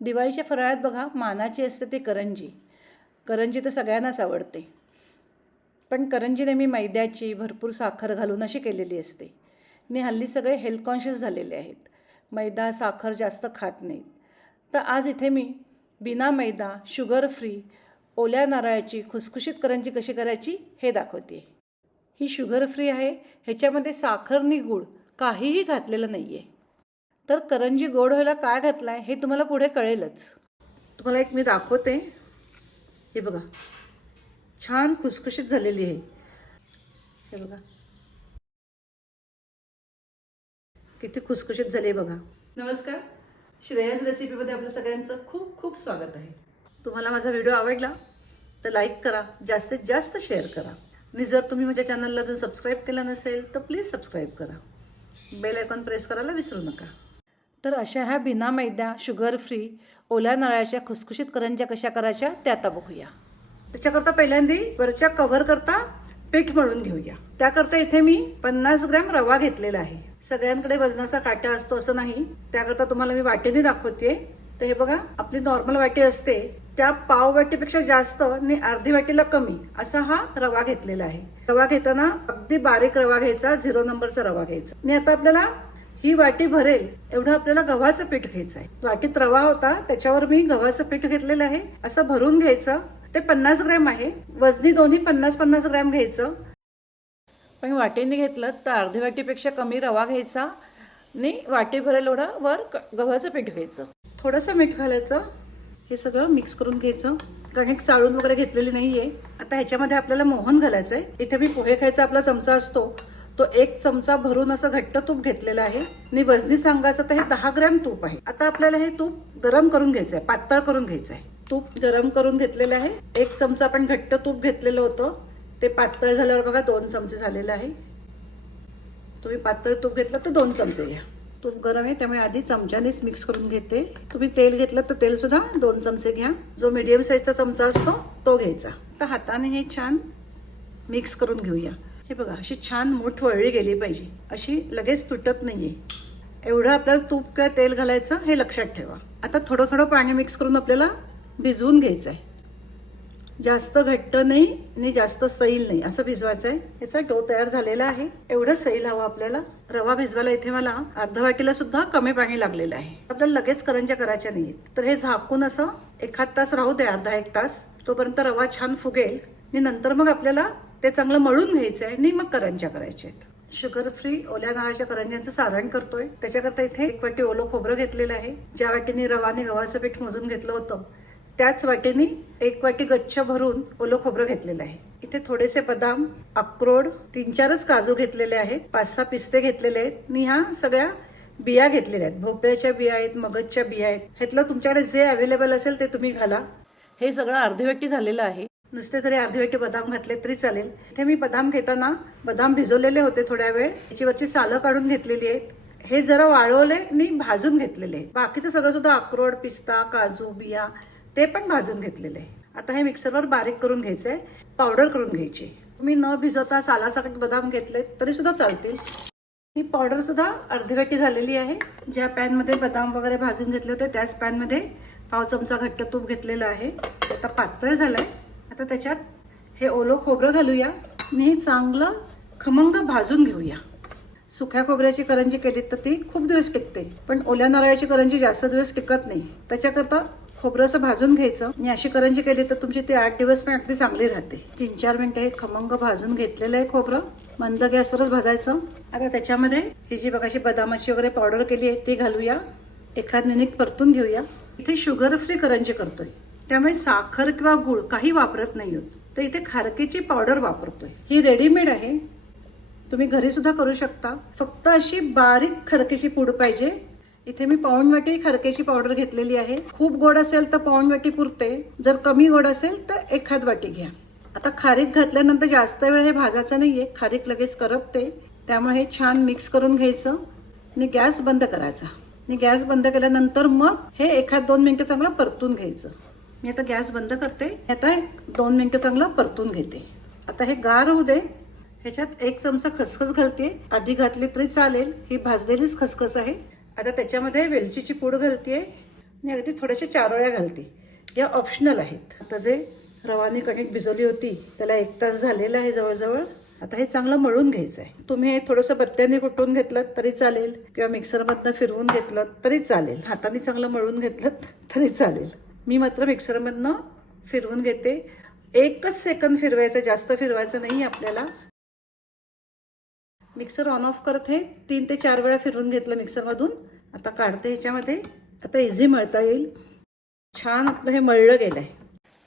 दिवाळीच्या फराळात बघा मानाची असते ती करंजी. करंजी तर सगळ्यांनाच आवडते. पण करंजी नेहमी मैद्याची भरपूर साखर घालून अशी केलेली असते. आणि हल्ली सगळे हेल्थ कॉन्शियस झालेले आहेत. मैदा साखर जास्त खात नाहीत. तर आज इथे मी बिना मैदा शुगर फ्री ओल्या नारळाची खुसखुशीत करंजी कशी करायची हे दाखवते ही शुगर फ्री आहे. ह्याच्यामध्ये साखरनी गूळ काहीही घातलेलं नाही आहे तर करंजी गोड व्हायला काय घातलं आहे हे तुम्हाला पुढे कळेलच. तुम्हाला एक मी दाखवते. हे बघा. छान खुसखुशीत झालेली आहे. हे बघा. किती खुसखुशीत झाली आहे बघा. नमस्कार. श्रेयस रेसिपीमध्ये आपलं सगळ्यांचं खूप खूप स्वागत आहे. तुम्हाला माझा व्हिडिओ आवडला तर लाईक करा जास्तीत जास्त शेअर करा. आणि जर तुम्ही माझ्या चॅनलला जर सबस्क्राईब केलं नसेल तर प्लीज सबस्क्राईब करा. बेल आयकॉन प्रेस करायला विसरू नका. तर अशा ह्या बिना मैदा शुगर फ्री ओल्या नारळाच्या खुसखुशीत करंज्या कशा करायच्या त्या आता बघूया. त्याच्याकरता पहिल्यांदा वरच्या कव्हर करता पीठ मळून घेऊया. त्याकरता इथे मी पन्नास ग्रॅम रवा घेतलेला आहे. सगळ्यांकडे वजनाचा काटा असतो असं नाही. त्याकरता तुम्हाला मी वाटेने दाखवते तर हे बघा आपली नॉर्मल वाटी असते. त्या पाव वाटीपेक्षा जास्त आणि अर्धी वाटीला कमी असा हा रवा घेतलेला आहे. रवा घेताना अगदी बारीक रवा घ्यायचा झिरो नंबरचा रवा घ्यायचा. आणि आता आपल्याला ही वाटी भरेल एवढं आपल्याला गव्हाचं पीठ घ्यायचं आहे वाटीत रवा होता त्याच्यावर मी गव्हाचं पीठ घेतलेलं आहे. असं भरून घ्यायचं. ते पन्नास ग्रॅम आहे. वजनी दोन्ही पन्नास पन्नास ग्रॅम घ्यायचं. पण वाटीने घेतलं तर अर्धी वाटीपेक्षा कमी रवा घ्यायचा. आणि वाटी भरेल एवढं वर गव्हाचं पीठ घ्यायचं. थोडंसं मीठ घालायचं. हे सगळं मिक्स करून घ्यायचं. कणिक चाळून वगैरे घेतलेली नाहीये. आता ह्याच्यामध्ये आपल्याला मोहन घालायचं आहे इथे मी पोहे खायचा आपला चमचा असतो. तो एक चमचा भरून असं घट्ट तूप घेतलेलं आहे. आणि वजनी सांगायचं तर हे दहा ग्रॅम तूप आहे. आता आपल्याला हे तूप गरम करून घ्यायचं आहे पातळ करून घ्यायचं आहे तूप गरम करून घेतलेलं आहे. एक चमचा आपण घट्ट तूप घेतलेलं होतं. ते पातळ झाल्यावर बघा दोन चमचे झालेलं आहे. तुम्ही पातळ तूप घेतलं तर दोन चमचे घ्या. तूप गरम आहे त्यामुळे आधी चमच्यानेच मिक्स करून घेते. तुम्ही तेल घेतलं तर तेलसुद्धा दोन चमचे घ्या. जो मीडियम साईजचा चमचा असतो तो घ्यायचा. तर हाताने हे छान मिक्स करून घेऊया. हे बघा अशी छान मूठ वळली गेली पाहिजे. अशी लगेच तुटत नाहीये. एवढं आपल्याला तूप किंवा तेल घालायचं हे लक्षात ठेवा. आता थोडं थोडं पाणी मिक्स करून आपल्याला भिजवून घ्यायचं आहे जास्त घट्ट नाही आणि जास्त सैल नाही असं भिजवायचं आहे याचा डो तयार झालेला आहे. एवढं सैल हवं आपल्याला. रवा भिजवायला इथे मला अर्ध वाटीला सुद्धा कमी पाणी लागलेलं आहे. आपल्याला लगेच करंज्या करायच्या नाहीत तर हे झाकून असं एखाद तास राहू दे अर्धा एक तास. तोपर्यंत रवा छान फुगेल आणि नंतर मग आपल्याला ते चांगलं मळून घ्यायचं आहे आणि मग करंज्या करायच्या आहेत. शुगर फ्री ओल्या नारळाच्या करंज्यांचं सारण करतोय. त्याच्याकरता इथे एक वाटी ओलं खोबरं घेतलेलं आहे. ज्या वाटीने रवाने गव्हाचं पीठ मोजून घेतलं होतं त्याच वाटीने एक वाटी गच्छ भरून ओलं खोबरं घेतलेलं आहे. इथे थोडेसे बदाम अक्रोड तीन चारच काजू घेतलेले आहेत पाच सहा पिस्ते घेतलेले आहेत. आणि ह्या सगळ्या बिया घेतलेल्या आहेत. भोपळ्याच्या बिया आहेत मगजच्या बिया आहेत. ह्यातलं तुमच्याकडे जे अवेलेबल असेल ते तुम्ही घाला. हे सगळं अर्धी वाटी झालेलं आहे. नुसते जरी अर्धी वाटी बदाम घातले तरी चालेल. इथे मी बदाम घेताना बदाम भिजवलेले होते थोड्या वेळ. याच्यावरची सालं काढून घेतलेली आहेत. हे जरा वाळवले आणि भाजून घेतलेले. बाकीचं सगळं सुद्धा अक्रोड पिस्ता काजू बिया ते पण भाजून घेतलेले. आता हे मिक्सरवर बारीक करून घ्यायचंय. पावडर करून घ्यायची. तुम्ही न भिजवता सालासकट बदाम घेतले तरी सुद्धा चालतील. ही पावडर सुद्धा अर्धी वाटी झालेली आहे. ज्या पॅनमध्ये बदाम वगैरे भाजून घेतले होते त्याच पॅनमध्ये पाव चमचा घट्ट तूप घेतलेलं आहे. आता पातळ झालं आहे आता त्याच्यात हे ओलं खोबरं घालूया. आणि हे चांगलं खमंग भाजून घेऊया. सुक्या खोबऱ्याची करंजी केली तर ती खूप दिवस टिकते. पण ओल्या नारळाची करंजी जास्त दिवस टिकत नाही. त्याच्याकरता खोबरं असं भाजून घ्यायचं. आणि अशी करंजी केली तर तुमची ती आठ दिवस पण अगदी चांगली राहते. तीन चार मिनटं हे खमंग भाजून घेतलेलं आहे खोबरं. मंद गॅसवरच भाजायचं. आता त्याच्यामध्ये ही जी बघाशी बदामाची वगैरे पावडर केली आहे ती घालूया. एखाद मिनिट परतून घेऊया. इथे शुगर फ्री करंजी करतोय. त्यामुळे साखर किंवा गुळ काही वापरत नाही होत तर इथे खारकीची पावडर वापरतोय. ही रेडीमेड आहे. तुम्ही घरी सुद्धा करू शकता. फक्त अशी बारीक खरकेची पूड पाहिजे. इथे मी पाऊण वाटी खरकेची पावडर घेतलेली आहे. खूप गोड असेल तर पाऊण वाटी पुरते. जर कमी गोड असेल तर एखाद वाटी घ्या. आता खारीक घातल्यानंतर जास्त वेळ हे भाजायचं नाहीये. खारीक लगेच करपते. त्यामुळे हे छान मिक्स करून घ्यायचं. आणि गॅस बंद करायचा. आणि गॅस बंद केल्यानंतर मग हे एखाद दोन मिनिटं चांगलं परतून घ्यायचं. मी आता गॅस बंद करते. आता एक दोन मिनटं चांगलं परतून घेते. आता हे गार होऊ दे. ह्याच्यात एक चमचा खसखस घालते. आधी घातली तरी चालेल. ही भाजलेलीच खसखस आहे. आता त्याच्यामध्ये वेलचीची पूड घालते. आणि अगदी थोड्याशा चारोळ्या घालते. या ऑप्शनल आहेत. आता जे रवानी कणिक भिजवली होती त्याला एक तास झालेला आहे जवळजवळ. आता हे चांगलं मळून घ्यायचं आहे तुम्ही हे थोडंसं बत्त्याने कुटून घेतलं तरी चालेल. किंवा मिक्सरमधनं फिरवून घेतलं तरी चालेल. हाताने चांगलं मळून घेतलं तरी चालेल. मी मात्र मिक्सरमधनं फिरवून घेते. एकच सेकंद फिरवायचं जास्त फिरवायचं नाही आपल्याला. मिक्सर ऑन ऑफ करत हे तीन ते चार वेळा फिरवून घेतलं मिक्सरमधून. आता काढते ह्याच्यामध्ये. आता इझी मळता येईल. छान आपलं हे मळलं गेलं आहे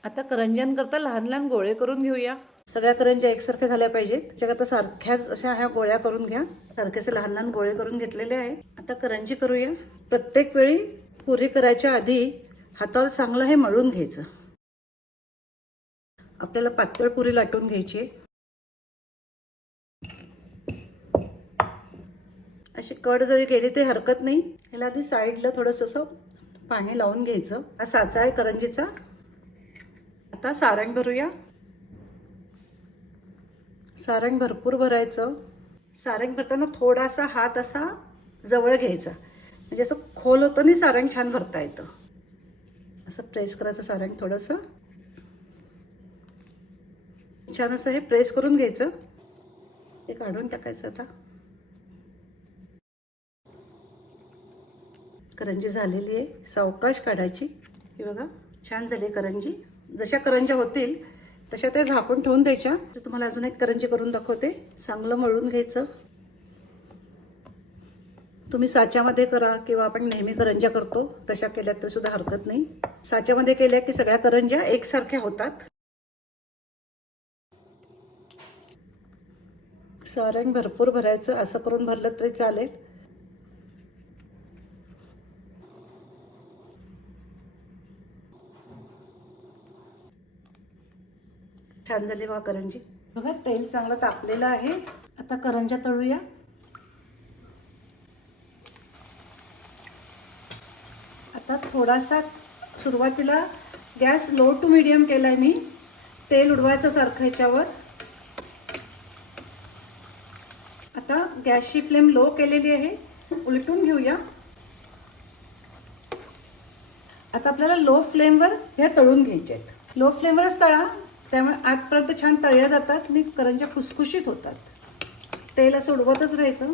आता करंज्यांकरता लहान लहान गोळे करून घेऊया. सगळ्या करंज्या एकसारख्या झाल्या पाहिजेत. त्याच्याकरता सारख्याच अशा ह्या गोळ्या करून घ्या. सारखेसे लहान लहान गोळे करून घेतलेले आहे. आता करंजी करूया. प्रत्येक वेळी पुरी करायच्या आधी हातावर चांगलं हे मळून घ्यायचं. आपल्याला पातळ पुरी लाटून घ्यायची अशी कड जरी गेली तरी हरकत नाही. ह्याला आधी साईडला थोडंसं असं पाणी लावून घ्यायचं. हा साचा आहे करंजीचा. आता सारंग भरूया. सारंग भरपूर भरायचं. सारंग भरताना थोडासा हात असा जवळ घ्यायचा. म्हणजे असं खोल होतं आणि सारंग छान भरता येतं. असं प्रेस करायचं सारंग थोडंसं. छान असं हे प्रेस करून घ्यायचं. हे काढून टाकायचं आता. करंजी झालेली आहे. सावकाश काढायची. ही बघा छान झाली आहे करंजी. जशा करंज्या होतील तशा त्या झाकून ठेवून द्यायच्या. तर तुम्हाला अजून एक करंजी करून दाखवते. चांगलं मळून घ्यायचं. तुम्ही साच्यामध्ये करा किंवा आपण नेहमी करंज्या करतो तशा केल्या तर सुद्धा हरकत नाही. साच्यामध्ये केल्या की सगळ्या करंज्या एकसारख्या होतात. सारण भरपूर भरायचं असं करून भरलं तरी चालेल. छान झाली वा करंजी. बघा तेल चांगलं तापलेलं आहे. आता करंजा तळूया आता थोडासा सुरुवातीला गॅस लो टू मिडियम केला आहे मी. तेल उडवायचं सारखं ह्याच्यावर. आता गॅसची फ्लेम लो केलेली आहे. उलटून घेऊया. आता आपल्याला लो फ्लेमवर ह्या तळून घ्यायच्या आहेत. लो फ्लेमवरच तळा. त्यामुळे आतपर्यंत छान तळल्या जातात. आणि करंज्या खुसखुशीत होतात. तेल असं उडवतच राहायचं.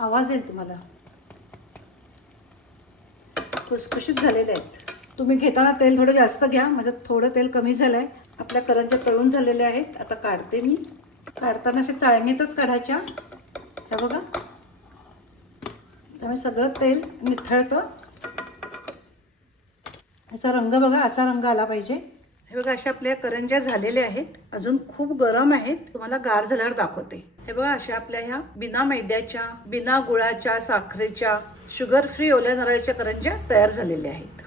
आवाज येईल तुम्हाला. खुसखुशीत झालेले आहेत. तुम्ही घेताना तेल थोडं जास्त घ्या. माझं थोडं तेल कमी झालं आहे आपल्या करंज्या तळून झालेल्या आहेत. आता काढते मी. काढताना असे चाळणीतच काढायच्या. ह्या बघा. त्यामुळे सगळं तेल निथळतं. ह्याचा रंग बघा. असा रंग आला पाहिजे. हे बघा अशा आपल्या करंज्या झालेल्या आहेत. अजून खूप गरम आहेत. तुम्हाला गार झाल्यावर दाखवते. हे बघा अशा आपल्या ह्या बिना मैद्याच्या बिना गुळाच्या साखरेच्या शुगर फ्री ओल्या नारळाच्या करंज्या तयार झालेल्या आहेत.